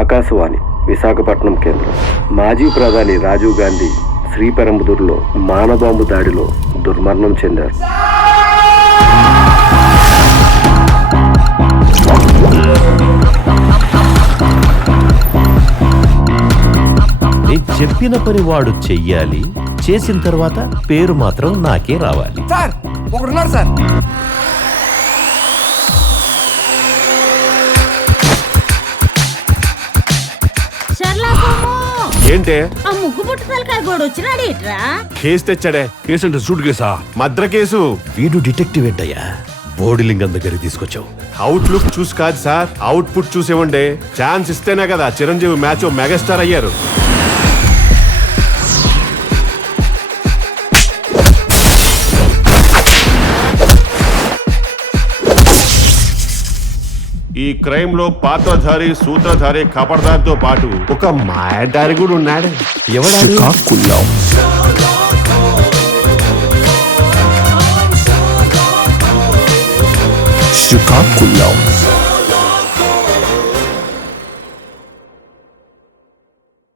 ఆకాశవాణి విశాఖపట్నం కేంద్రం. మాజీ ప్రధాని రాజీవ్ గాంధీ శ్రీపెరంబుదూరులో మానబాంబు దాడిలో దుర్మరణం చెందారు. నేను చెప్పిన పని వాడు చెయ్యాలి, చేసిన తర్వాత పేరు మాత్రం నాకే రావాలి. సార్ ఒకడున్నారు సార్. ఏంటే ఆ ముగ్గు పుట్టు తలకాయ గోడు వచ్చినాడు ఇట్రా. కేసు తెచ్చాడే. కేసు అంటే సూట్ కేసా? మద్ర కేసు. వీడు డిటెక్టివ్ ఏంటయ్యా, బోడిలింగం దగ్గరికి తీసుకొచ్చావు. అవుట్లుక్ చూసి కాదు సార్, అవుట్పుట్ చూసేవండి. ఛాన్స్ ఇస్తేనే కదా చిరంజీవి మ్యాచ్ మెగాస్టార్ అయ్యారు. ఈ క్రైమ్ లో పాత్రధారి, సూత్రధారి, కపడదారితో పాటు ఒక మాయదారి కూడా ఉన్నాడు. శ్రీకాకుళం